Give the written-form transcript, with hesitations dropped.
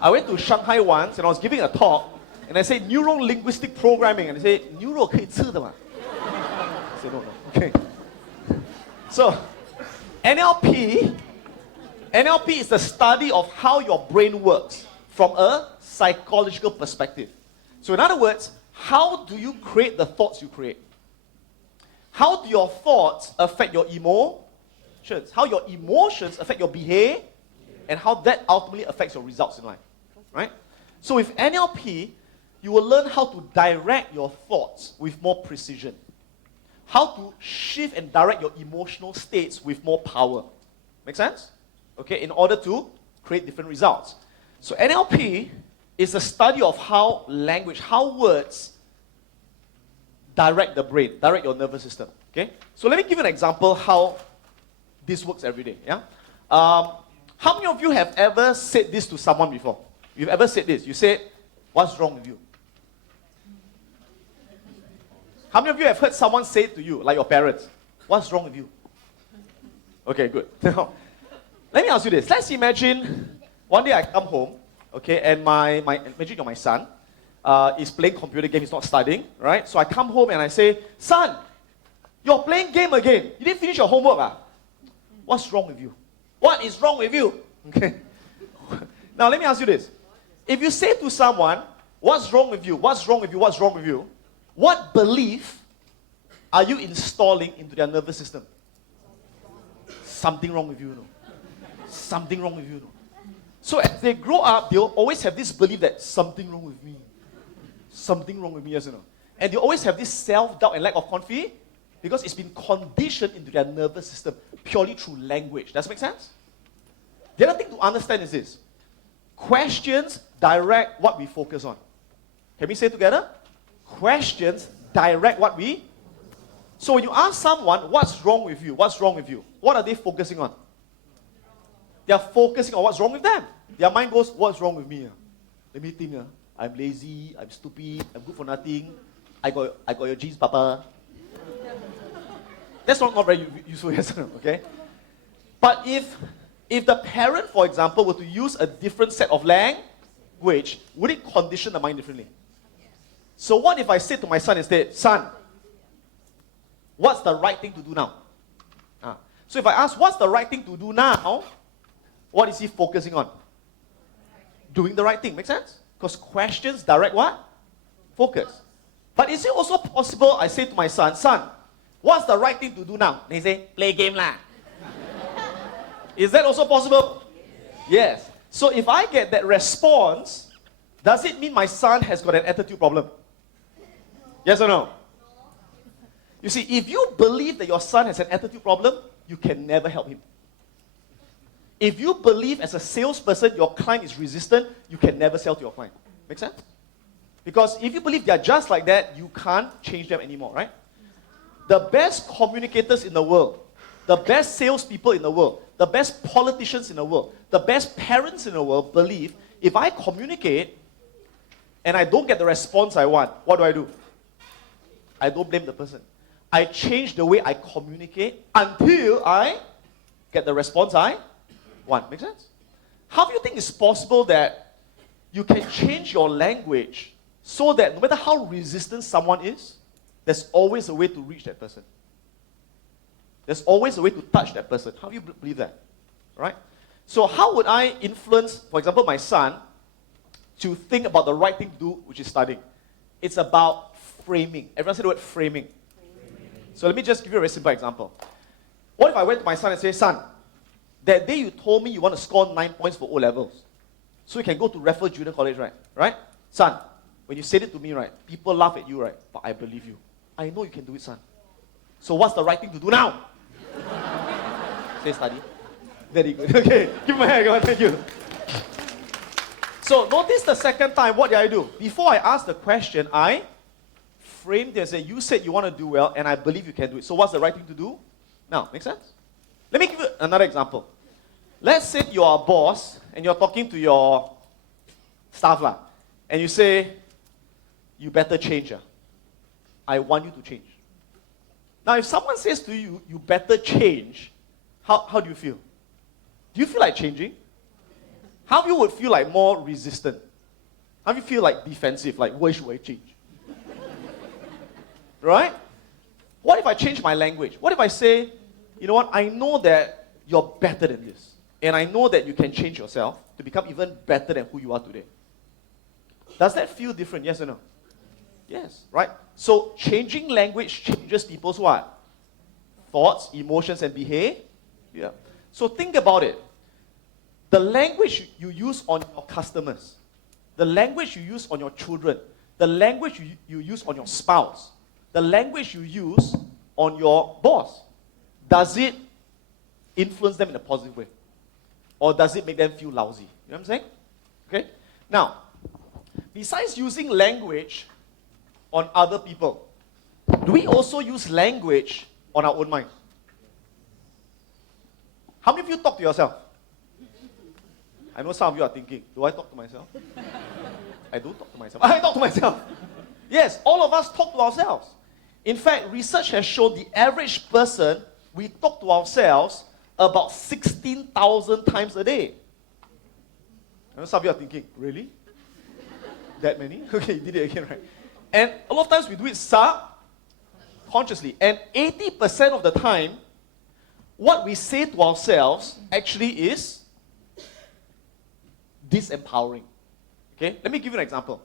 I went to Shanghai once and I was giving a talk and I said neuro-linguistic programming and they say neuro 可以吃的嘛? I said no. Okay. So NLP is the study of how your brain works from a psychological perspective. So in other words, how do you create the thoughts you create? How do your thoughts affect your emotions? How your emotions affect your behavior? And how that ultimately affects your results in life. Right? So with NLP, you will learn how to direct your thoughts with more precision. How to shift and direct your emotional states with more power. Make sense? Okay, in order to create different results. So NLP is a study of how language, how words direct the brain, direct your nervous system. Okay? So let me give you an example how this works every day. Yeah? How many of you have ever said this to someone before? You've ever said this? You said, what's wrong with you? How many of you have heard someone say it to you, like your parents? What's wrong with you? Okay, good. Now, let me ask you this. Let's imagine one day I come home, okay, and imagine my son is playing computer game, he's not studying, right? So I come home and I say, son, you're playing game again. You didn't finish your homework, What's wrong with you? What is wrong with you? Okay. Now let me ask you this. If you say to someone, what's wrong with you? What's wrong with you? What's wrong with you? What belief are you installing into their nervous system? Something wrong with you, no? Something wrong with you, no? So as they grow up, they'll always have this belief that something wrong with me. Something wrong with me, yes or no? And they always have this self-doubt and lack of confidence because it's been conditioned into their nervous system purely through language. Does that make sense? The other thing to understand is this. Questions direct what we focus on. Can we say it together? Questions direct what we... So when you ask someone, what's wrong with you? What's wrong with you? What are they focusing on? They are focusing on what's wrong with them. Their mind goes, what's wrong with me? Let me think. I'm lazy, I'm stupid, I'm good for nothing. I got your genes, Papa. That's not very useful, yes, okay? But if the parent, for example, were to use a different set of language, would it condition the mind differently? So what if I said to my son instead, son, what's the right thing to do now? So if I ask, what's the right thing to do now? What is he focusing on? Doing the right thing. Make sense? Because questions direct what? Focus. But is it also possible I say to my son, son, what's the right thing to do now? And he say, play game lah. Is that also possible? Yes. So if I get that response, does it mean my son has got an attitude problem? Yes or no? You see, if you believe that your son has an attitude problem, you can never help him. If you believe as a salesperson your client is resistant, you can never sell to your client. Make sense? Because if you believe they're just like that, you can't change them anymore, right? The best communicators in the world, the best salespeople in the world, the best politicians in the world, the best parents in the world believe if I communicate and I don't get the response I want, what do? I don't blame the person. I change the way I communicate until I get the response I want. Make sense? How do you think it's possible that you can change your language so that no matter how resistant someone is, there's always a way to reach that person? There's always a way to touch that person. How do you believe that? Right? So how would I influence, for example, my son to think about the right thing to do, which is studying? It's about framing. Everyone say the word framing. So let me just give you a very simple example. What if I went to my son and say, son, that day you told me you want to score 9 points for O-levels, so you can go to Raffles Junior College, right? Right? Son, when you said it to me, right, people laugh at you, right? But I believe you. I know you can do it, son. So what's the right thing to do now? Say study. Very good. Okay, give me a hand. Come on, thank you. So notice the second time, what did I do? Before I ask the question, I framed it and said, you said you want to do well, and I believe you can do it. So what's the right thing to do? Now, make sense? Let me give you another example. Let's say you're a boss, and you're talking to your staff, and you say, you better change. I want you to change. Now, if someone says to you, you better change, how do you feel? Do you feel like changing? How of you would feel like more resistant? How do you feel like defensive? Like, why should I change? Right? What if I change my language? What if I say, you know what, I know that you're better than this. And I know that you can change yourself to become even better than who you are today. Does that feel different? Yes or no? Yes, right? So changing language changes people's what? Thoughts, emotions, and behavior. Yeah. So think about it. The language you use on your customers, the language you use on your children, the language you use on your spouse, the language you use on your boss, does it influence them in a positive way? Or does it make them feel lousy? You know what I'm saying? Okay? Now, besides using language on other people, do we also use language on our own mind? How many of you talk to yourself? I know some of you are thinking, do I talk to myself? I do talk to myself. I talk to myself. Yes, all of us talk to ourselves. In fact, research has shown the average person, we talk to ourselves about 16,000 times a day. I know some of you are thinking, really? That many? Okay, you did it again, right? And a lot of times we do it subconsciously. And 80% of the time, what we say to ourselves actually is disempowering. Okay? Let me give you an example.